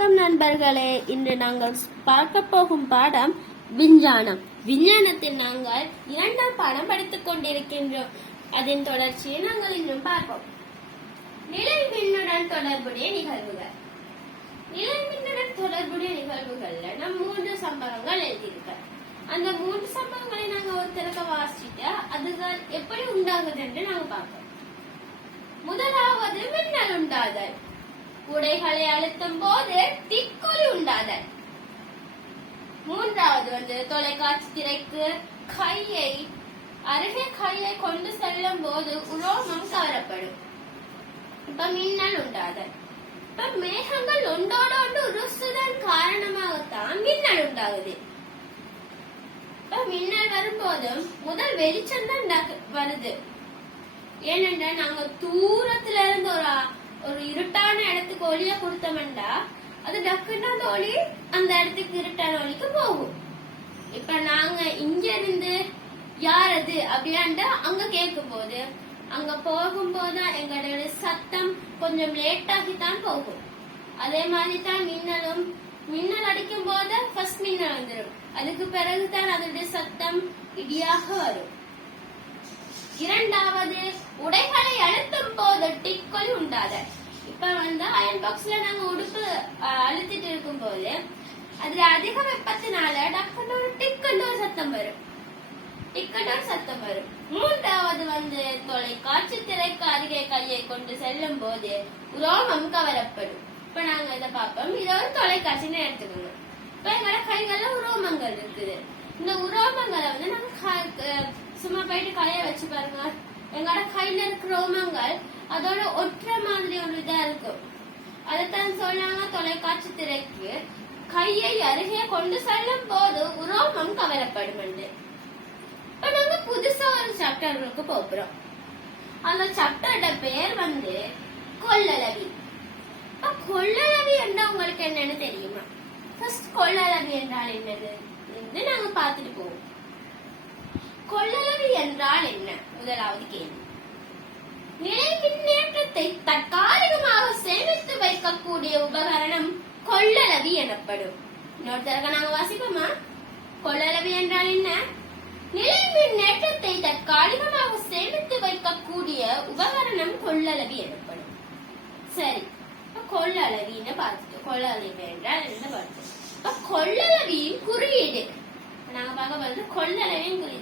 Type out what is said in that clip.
வணக்கம் நண்பர்களே. இன்று நாங்கள் பார்க்க போகும் பாடம் விஞ்ஞானம். விஞ்ஞானத்தில் நாங்கள் 2ஆம் பாடம் படித்துக் கொண்டிருக்கின்றோம். அதன் தொடர்ச்சியை நாங்கள் இன்னும் பார்ப்போம். நிலை மின்னுடன் தொடர்புடைய நிகழ்வுகள். நிலை மின்னுடன் தொடர்புடைய நிகழ்வுகள்ல நாம் 3 சம்பவங்கள் எழுதியிருக்க. அந்த 3 சம்பவங்களை நாங்க ஒரு தடவை வாசிச்சுட்டு அதுகள் எப்படி உண்டாகுது என்று நாங்க பார்ப்போம். முதலாவது மின்னல் உண்டாதல். உடைகளை அழுத்தும் போது திக்கொலி உண்டாதல். மூன்றாவது தொலைக்காட்சி திரைக்கு அருகே கையை கொண்டு செல்லும் போது உலோகம் கவரப்படும். இப்ப மின்னல் உண்டாதல். இப்ப மேகங்கள் ஒன்றோடு ஒன்று உருசுதன் காரணமாகத்தான் மின்னல் உண்டாகுது. இப்ப மின்னல் வரும்போதும் முதல் வெளிச்சம் தான் வருது. ஏனென்றா நாங்க தூரத்துல இருந்து ஒரு இருட்டான இடத்துக்கு ஒளிய கொடுத்தோம்டா அது டக்குன்னு அந்த ஒளி அந்த இடத்துக்கு இருட்டான ஒளிக்கு போகும். இப்ப நாங்க இங்க இருந்து யார் அது அப்படியாண்டா அங்க கேட்கும் போது அங்க போகும்போது எங்களோட சத்தம் கொஞ்சம் லேட் ஆகித்தான் போகும். அதே மாதிரி தான் மின்னல் அடிக்கும் போது ஃபர்ஸ்ட் மின்னல் வந்துடும். அதுக்கு பிறகுதான் அதோட சத்தம் இடியாக வரும். இரண்டாவது உடைகளை அழுத்தும் போது டிக்கொலி உண்டாதல். இப்ப அயன் பாக்ஸ்ல நாங்க உடுப்பு அழுத்திட்டு இருக்கும் போது அதுல அதிக வெப்பத்தினால டக்குன்னு ஒரு டிக்கெண்ட் ஒரு சத்தம் வரும். மூன்றாவது தொலைக்காட்சி திரைக்கு அருகே கையை கொண்டு செல்லும் போது உரோமம் கவரப்படும். இப்ப நாங்க இதை பார்ப்போம். இதை ஒரு தொலைக்காட்சின்னு எடுத்துக்கணும். இப்ப எங்களோட கைகள்ல உரோமங்கள் இருக்குது. இந்த உரோமங்களை நாங்க சும்மா போயிட்டு கைய வச்சு பாருங்க. எங்களோட கையில இருக்கிற ரோமங்கள் அதோட ஒற்ற மாதிரி ஒரு இதா இருக்கும். அதைத்தான் சொன்னாங்க தொலைக்காட்சி திரைக்கு கையை அருகே கொண்டு செல்லும் போது உரோமம் கவரப்படும். இப்ப நாங்க புதுசா ஒரு சாப்டருக்கு போறோம். அந்த சாப்டரோட பேர் கொள்ளளவி. கொள்ளளவி என்ன உங்களுக்கு என்னன்னு தெரியுமா? ஃபர்ஸ்ட் கொள்ளளவி என்றால் என்னது நாங்க பாத்துட்டு போவோம். கொள்ளளவி என்றால் என்ன? முதலாவது கேள்வி. நிலை மின்னேற்றத்தை தற்காலிகமாக சேமித்து வைக்கக்கூடிய உபகரணம் கொள்ளளவி எனப்படும். இன்னொரு தடவை நாங்க வாசிப்போமா? கொள்ளளவி என்றால் என்ன? நிலை மின்னேற்றத்தை தற்காலிகமாக சேமித்து வைக்கக்கூடிய உபகரணம் கொள்ளளவி எனப்படும். சரி, கொள்ளளவின்னு பார்த்துட்டோம். கொள்ளளவி என்றால் என்ன பார்த்தோம். கொள்ளளவியின் குறியீடு நாங்க பார்க்க கொள்ளளவின் குறியீடு